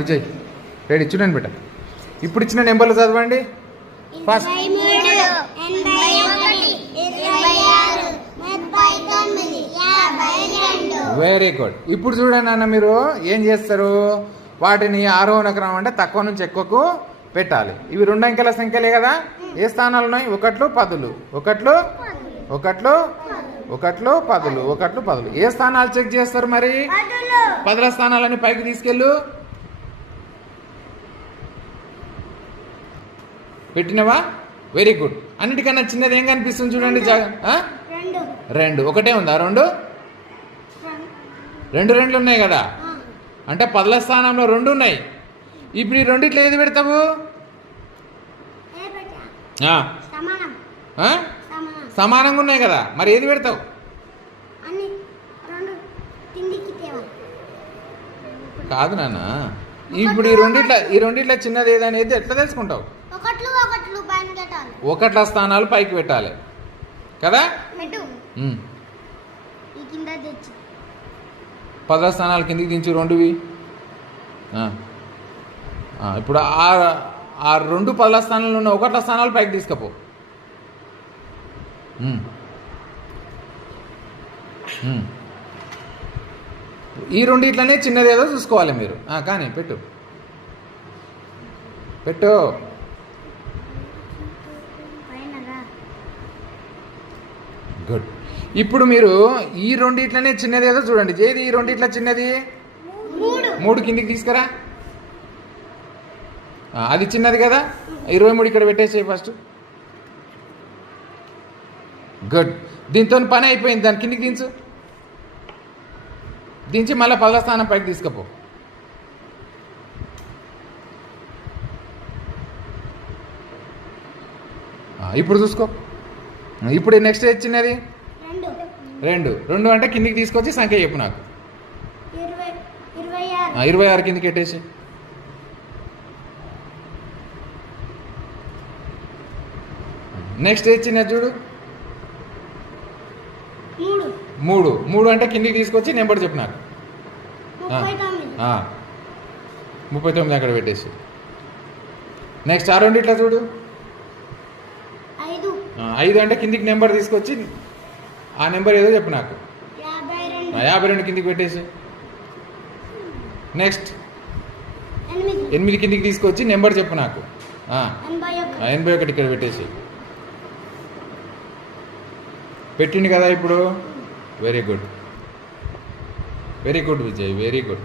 Vijay ready చూడండి బిడ్డ. ఇప్పుడు ఇచ్చిన నెంబర్లు చదవండి. ఫస్ట్ వెరీ గుడ్ ఇప్పుడు చూడండి అన్న మీరు ఏం చేస్తారు? వాటిని ఆరోహణ క్రమం అంటే తక్కువ నుంచి ఎక్కువకు పెట్టాలి. ఇవి రెండు అంకెల సంఖ్యలే కదా? ఏ స్థానాలు ఉన్నాయి? ఒకట్లు పదులు. ఒకట్లు ఒకట్లు ఒకట్లు పదులు. ఒకట్లు పదులు. ఏ స్థానాలు చెక్ చేస్తారు మరి? పదుల. స్థానాలని పైకి తీసుకెళ్ళు. పెట్టినవా? వెరీ గుడ్ అన్నిటికన్నా చిన్నది ఏం కనిపిస్తుంది చూడండి? రెండు. రెండు. ఒకటే ఉందా? రెండు? రెండు. రెండులు ఉన్నాయి కదా? అంటే పదుల స్థానంలో రెండు ఉన్నాయి. ఇప్పుడు ఈ రెండిట్లో ఏది పెడతావు? సమానంగా ఉన్నాయి కదా? మరి ఏది పెడతావు? రెండు. కాదు నాన్న. ఇప్పుడు ఈ రెండిట్ల ఈ రెండిట్ల చిన్నది ఏదనేది ఎట్లా తెలుసుకుంటావు ఒకట్లు ఒకట్లు పైన పెట్టాలి ఒకట్ల స్థానాలు పైకి పెట్టాలి. కదా? పదుల స్థానాలు కిందికి దించు రెండువి. ఇప్పుడు ఆ ఆ రెండు పదుల స్థానాలు ఉన్న ఒకట్ల స్థానాలు పైకి తీసుకపో. ఈ రెండు ఇట్లనే చిన్నది ఏదో చూసుకోవాలి మీరు. కానీ పెట్టు. పెట్టు. గుడ్ ఇప్పుడు మీరు ఈ రెండిట్లనే చిన్నది ఏదో చూడండి. ఏది ఈ రెండిట్ల చిన్నది? మూడు. కిందికి తీసుకురా. అది చిన్నది కదా? ఇరవై మూడు ఇక్కడ పెట్టేసేయి ఫస్ట్ గుడ్ దీంతో పని అయిపోయింది. దాని కిందికి దించు. దించి మళ్ళీ పదవ స్థానం పైకి తీసుకపో. ఇప్పుడు చూసుకో. ఇప్పుడు నెక్స్ట్ ఏది చిన్నది రెండు. రెండు అంటే కిందికి తీసుకొచ్చి సంఖ్య చెప్పు నాకు. ఇరవై ఆరు. కిందకి పెట్టేసి నెక్స్ట్ ఏది చిన్నది చూడు. మూడు. మూడు. అంటే కిందికి తీసుకొచ్చి నెంబర్ చెప్పు నాకు. ముప్పై తొమ్మిది. ఆ. ముప్పై తొమ్మిది అక్కడ పెట్టేసి. నెక్స్ట్ ఆ రెండు ఇట్లా చూడు. ఐదు అంటే కిందికి నెంబర్ తీసుకొచ్చి ఆ నెంబర్ ఏదో చెప్పు నాకు. యాభై రెండు. కిందికి పెట్టేసి. నెక్స్ట్. ఎనిమిది. కిందికి తీసుకొచ్చి నెంబర్ చెప్పు నాకు. ఎనభై ఒకటి. ఎనభై ఒకటి ఇక్కడ పెట్టేసి. పెట్టిండు కదా ఇప్పుడు? Very good very good Vijay very good